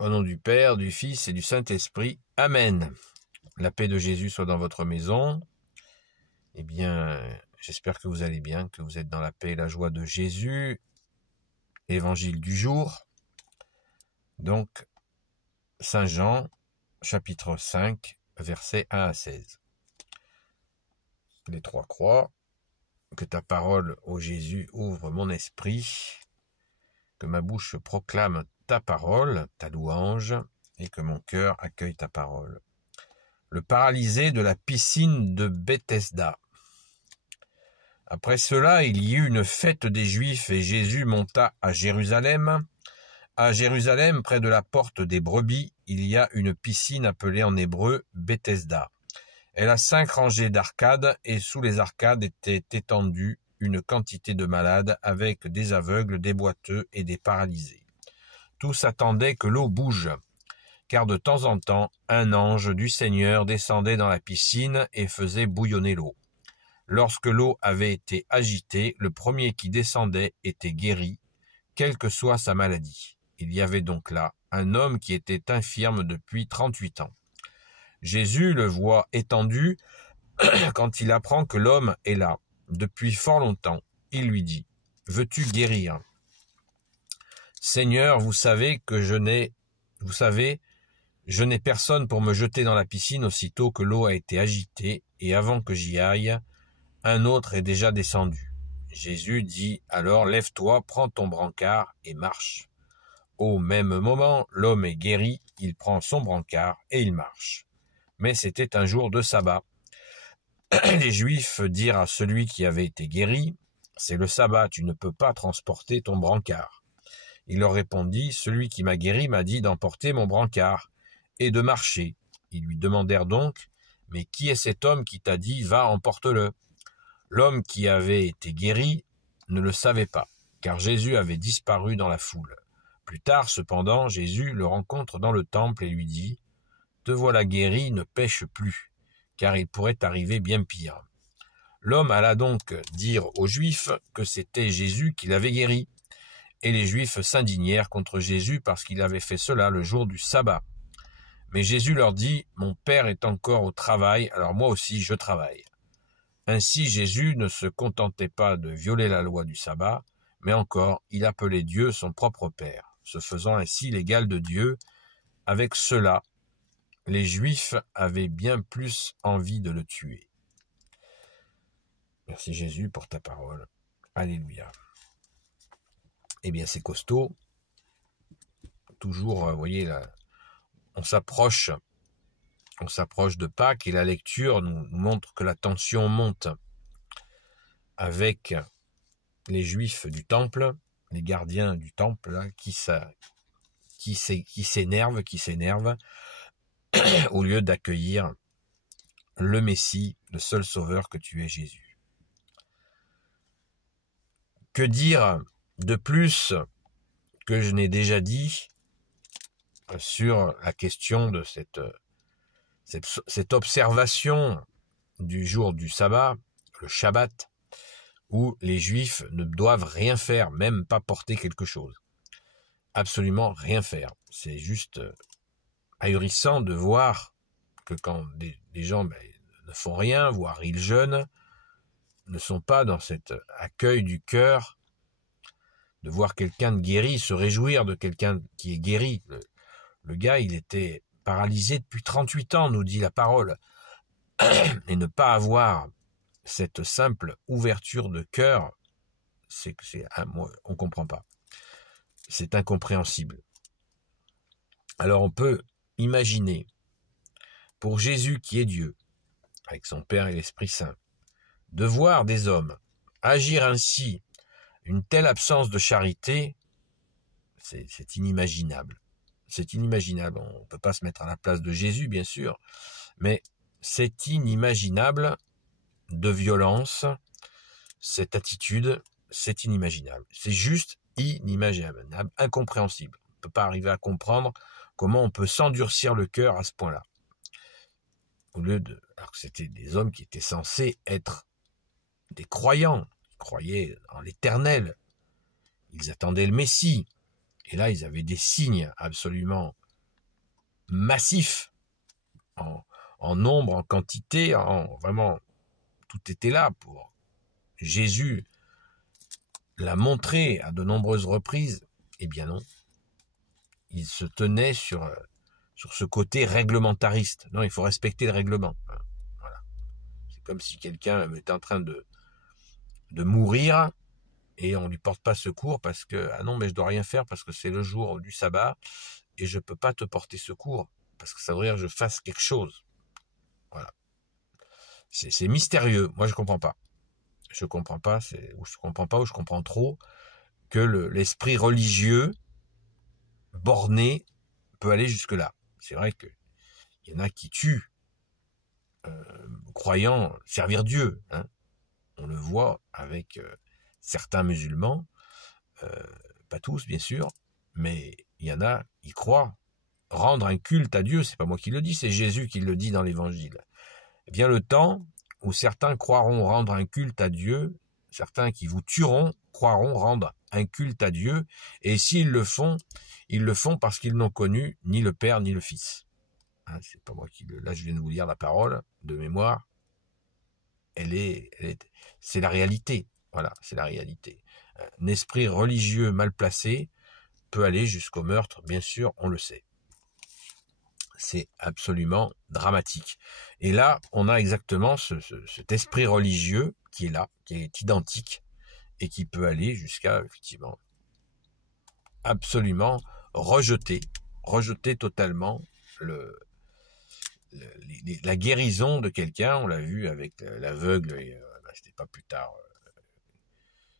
Au nom du Père, du Fils et du Saint-Esprit. Amen. La paix de Jésus soit dans votre maison. Eh bien, j'espère que vous allez bien, que vous êtes dans la paix et la joie de Jésus. Évangile du jour. Donc, Saint Jean, chapitre 5, versets 1 à 16. Les trois croix. Que ta parole, ô Jésus, ouvre mon esprit. Que ma bouche proclame ta parole, ta louange, et que mon cœur accueille ta parole. Le paralysé de la piscine de Bethesda. Après cela, il y eut une fête des Juifs et Jésus monta à Jérusalem. À Jérusalem, près de la porte des brebis, il y a une piscine appelée en hébreu Bethesda. Elle a 5 rangées d'arcades et sous les arcades était étendue une quantité de malades avec des aveugles, des boiteux et des paralysés. Tous attendaient que l'eau bouge, car de temps en temps, un ange du Seigneur descendait dans la piscine et faisait bouillonner l'eau. Lorsque l'eau avait été agitée, le premier qui descendait était guéri, quelle que soit sa maladie. Il y avait donc là un homme qui était infirme depuis 38 ans. Jésus le voit étendu quand il apprend que l'homme est là. Depuis fort longtemps, il lui dit, « Veux-tu guérir ? Seigneur, vous savez, je n'ai personne pour me jeter dans la piscine aussitôt que l'eau a été agitée, et avant que j'y aille, un autre est déjà descendu. » Jésus dit alors, « Lève-toi, prends ton brancard et marche. » Au même moment, l'homme est guéri, il prend son brancard et il marche. Mais c'était un jour de sabbat. Les Juifs dirent à celui qui avait été guéri, « C'est le sabbat, tu ne peux pas transporter ton brancard. » Il leur répondit, « Celui qui m'a guéri m'a dit d'emporter mon brancard et de marcher. » Ils lui demandèrent donc, « Mais qui est cet homme qui t'a dit, va, emporte-le » L'homme qui avait été guéri ne le savait pas, car Jésus avait disparu dans la foule. Plus tard, cependant, Jésus le rencontre dans le temple et lui dit, « Te voilà guéri, ne pêche plus, car il pourrait t'arriver bien pire. » L'homme alla donc dire aux Juifs que c'était Jésus qui l'avait guéri. Et les Juifs s'indignèrent contre Jésus parce qu'il avait fait cela le jour du sabbat. Mais Jésus leur dit, « Mon Père est encore au travail, alors moi aussi je travaille. » Ainsi Jésus ne se contentait pas de violer la loi du sabbat, mais encore il appelait Dieu son propre Père, se faisant ainsi l'égal de Dieu. Avec cela, les Juifs avaient bien plus envie de le tuer. Merci Jésus pour ta parole. Alléluia. Eh bien, c'est costaud. Toujours, vous voyez, là, on s'approche de Pâques et la lecture nous montre que la tension monte avec les Juifs du temple, les gardiens du temple, là, qui s'énervent, au lieu d'accueillir le Messie, le seul sauveur que tu es, Jésus. Que dire de plus que je n'ai déjà dit sur la question de cette observation du jour du sabbat, le Shabbat, où les Juifs ne doivent rien faire, même pas porter quelque chose. Absolument rien faire. C'est juste ahurissant de voir que quand des gens ne font rien, voire ils jeûnent, ne sont pas dans cet accueil du cœur, de voir quelqu'un de guéri, se réjouir de quelqu'un qui est guéri. Le gars, il était paralysé depuis 38 ans, nous dit la parole. Et ne pas avoir cette simple ouverture de cœur, on comprend pas. C'est incompréhensible. Alors on peut imaginer, pour Jésus qui est Dieu, avec son Père et l'Esprit Saint, de voir des hommes agir ainsi, une telle absence de charité, c'est inimaginable. C'est inimaginable. On ne peut pas se mettre à la place de Jésus, bien sûr, mais c'est inimaginable de violence, cette attitude, c'est inimaginable. C'est juste inimaginable, incompréhensible. On ne peut pas arriver à comprendre comment on peut s'endurcir le cœur à ce point-là. Alors que c'était des hommes qui étaient censés être des croyants, ils croyaient en l'éternel, ils attendaient le Messie, et là ils avaient des signes absolument massif, en nombre, en quantité, vraiment, tout était là pour Jésus l'a montré à de nombreuses reprises. Eh bien non, il se tenait sur ce côté réglementariste. Non, il faut respecter le règlement. Voilà. C'est comme si quelqu'un était en train de mourir et on lui porte pas secours parce que, ah non, mais je dois rien faire parce que c'est le jour du sabbat et je peux pas te porter secours parce que ça veut dire que je fasse quelque chose. Voilà. C'est mystérieux. Moi, je comprends pas. Je comprends pas, ou je comprends trop que l'esprit religieux borné peut aller jusque-là. C'est vrai qu'il y en a qui tuent, croyant servir Dieu. Hein. On le voit avec certains musulmans, pas tous bien sûr, mais il y en a, ils croient rendre un culte à Dieu. C'est pas moi qui le dis, c'est Jésus qui le dit dans l'Évangile. Vient le temps où certains croiront rendre un culte à Dieu, certains qui vous tueront croiront rendre un culte à Dieu, et s'ils le font, ils le font parce qu'ils n'ont connu ni le Père ni le Fils. Hein, c'est pas moi qui le... Là, je viens de vous lire la parole de mémoire. C'est la réalité. Voilà, c'est la réalité. Un esprit religieux mal placé peut aller jusqu'au meurtre, bien sûr, on le sait. C'est absolument dramatique. Et là, on a exactement cet esprit religieux qui est là, qui est identique, et qui peut aller jusqu'à, effectivement, absolument rejeter totalement la guérison de quelqu'un. On l'a vu avec l'aveugle, et c'était pas plus tard,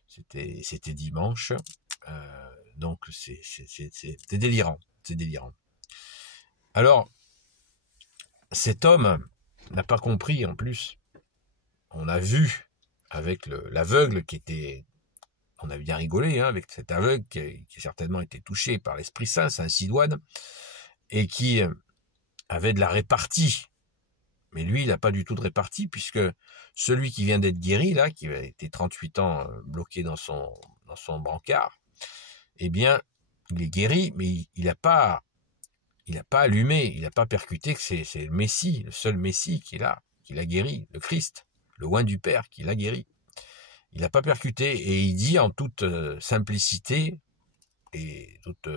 c'était dimanche. Donc c'est délirant, c'est délirant. Alors, cet homme n'a pas compris, en plus. On a vu avec l'aveugle qui était... On a bien rigolé hein, avec cet aveugle qui a certainement été touché par l'Esprit Saint, Saint Sidoine, et qui avait de la répartie. Mais lui, il n'a pas du tout de répartie, puisque celui qui vient d'être guéri, là, qui a été 38 ans bloqué dans son brancard, eh bien, il est guéri, mais il n'a pas allumé, il n'a pas percuté que c'est le Messie, le seul Messie qui est là, qui l'a guéri, le Christ, le oint du Père qui l'a guéri. Il n'a pas percuté, et il dit en toute simplicité et toute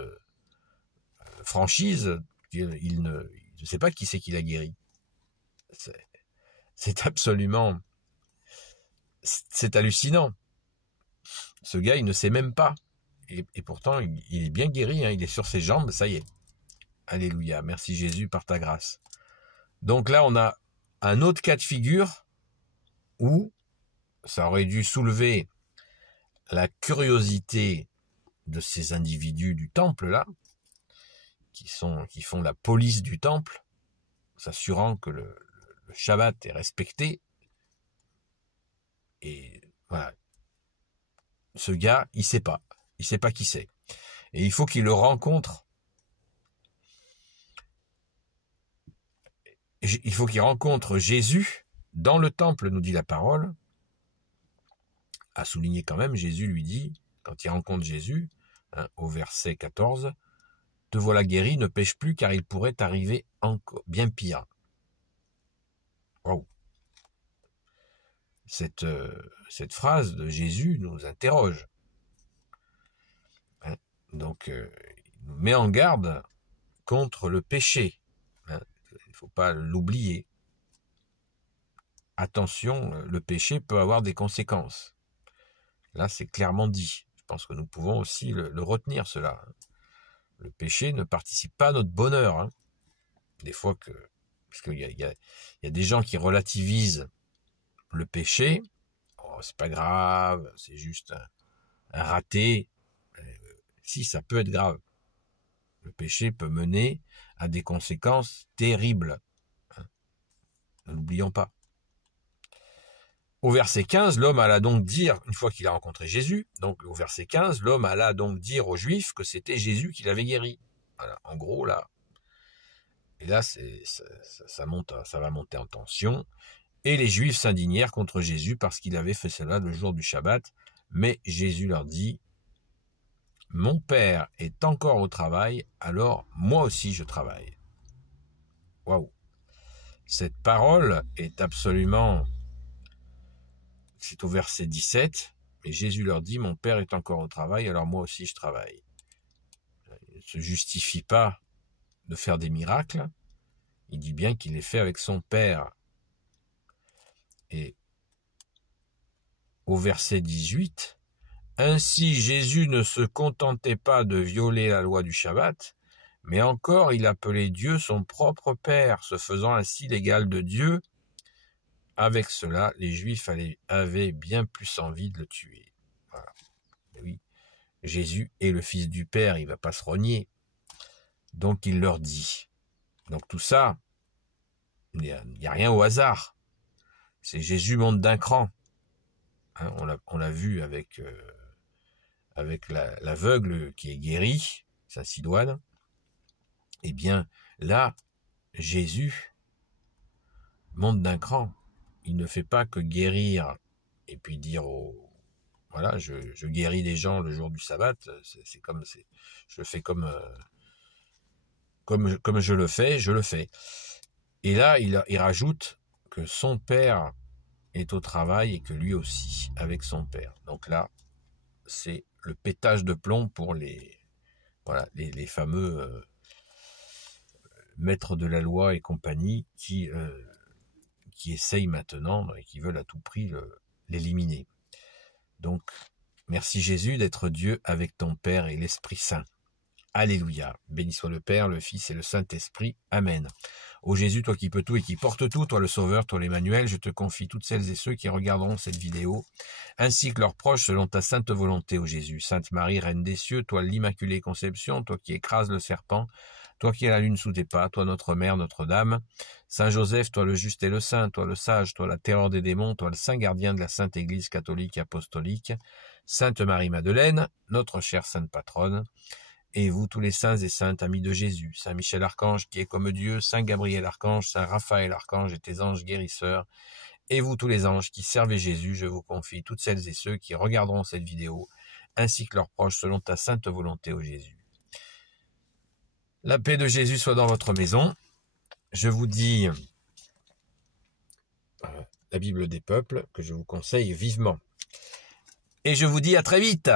franchise qu'il ne sait pas qui c'est qui l'a guéri. C'est absolument... C'est hallucinant. Ce gars, il ne sait même pas. Et pourtant, il est bien guéri, hein, il est sur ses jambes, ça y est. Alléluia, merci Jésus par ta grâce. Donc là, on a un autre cas de figure où ça aurait dû soulever la curiosité de ces individus du temple, là, qui font la police du temple, s'assurant que le Shabbat est respecté. Et voilà. Ce gars, il sait pas qui c'est. Et il faut qu'il le rencontre. Il faut qu'il rencontre Jésus dans le temple, nous dit la parole. À souligner quand même, Jésus lui dit, quand il rencontre Jésus, hein, au verset 14, « Te voilà guéri, ne pêche plus, car il pourrait t'arriver encore bien pire. » Wow. Cette phrase de Jésus nous interroge. Hein, donc, il nous met en garde contre le péché. Hein, il ne faut pas l'oublier. Attention, le péché peut avoir des conséquences. Là, c'est clairement dit. Je pense que nous pouvons aussi le retenir, cela. Le péché ne participe pas à notre bonheur. Hein. Des fois parce qu'il y a des gens qui relativisent le péché. Oh, c'est pas grave, c'est juste un raté. Si, ça peut être grave. Le péché peut mener à des conséquences terribles. Hein. Ne l'oublions pas. Au verset 15, l'homme alla donc dire, une fois qu'il a rencontré Jésus, donc au verset 15, l'homme alla donc dire aux Juifs que c'était Jésus qui l'avait guéri. Voilà, en gros, là. Et là, ça va monter en tension. Et les Juifs s'indignèrent contre Jésus parce qu'il avait fait cela le jour du Shabbat. Mais Jésus leur dit, « Mon Père est encore au travail, alors moi aussi je travaille. » Waouh! Cette parole est absolument... C'est au verset 17. Et Jésus leur dit, mon Père est encore au travail, alors moi aussi je travaille. Il ne se justifie pas de faire des miracles. Il dit bien qu'il les fait avec son Père. Et au verset 18, ainsi Jésus ne se contentait pas de violer la loi du Shabbat, mais encore il appelait Dieu son propre Père, se faisant ainsi l'égal de Dieu. Avec cela, les Juifs avaient bien plus envie de le tuer. Voilà. Et oui, Jésus est le Fils du Père, il ne va pas se renier. Donc il leur dit. Donc tout ça, il n'y a rien au hasard. C'est Jésus monte d'un cran. Hein, on l'a vu avec l'aveugle qui est guéri, Saint Sidoine. Eh bien, là, Jésus monte d'un cran. Il ne fait pas que guérir et puis dire voilà, je guéris les gens le jour du sabbat. Je le fais comme je le fais, je le fais. Et là, il rajoute que son Père est au travail et que lui aussi, avec son Père. Donc là, c'est le pétage de plomb pour les fameux maîtres de la loi et compagnie qui essayent maintenant et qui veulent à tout prix l'éliminer. Donc, merci Jésus d'être Dieu avec ton Père et l'Esprit Saint. Alléluia. Béni soit le Père, le Fils et le Saint-Esprit. Amen. Ô Jésus, toi qui peux tout et qui portes tout, toi le Sauveur, toi l'Emmanuel, je te confie toutes celles et ceux qui regarderont cette vidéo, ainsi que leurs proches selon ta sainte volonté, ô Jésus. Sainte Marie, Reine des cieux, toi l'Immaculée Conception, toi qui écrases le serpent, toi qui as la lune sous tes pas, toi notre Mère, Notre-Dame. Saint Joseph, toi le juste et le saint, toi le sage, toi la terreur des démons, toi le saint gardien de la Sainte Église catholique et apostolique. Sainte Marie-Madeleine, notre chère sainte patronne. Et vous, tous les saints et saintes, amis de Jésus, Saint Michel Archange qui est comme Dieu, Saint Gabriel Archange, Saint Raphaël Archange et tes anges guérisseurs, et vous tous les anges qui servez Jésus, je vous confie toutes celles et ceux qui regarderont cette vidéo, ainsi que leurs proches selon ta sainte volonté, ô Jésus. La paix de Jésus soit dans votre maison. Je vous dis la Bible des peuples que je vous conseille vivement. Et je vous dis à très vite.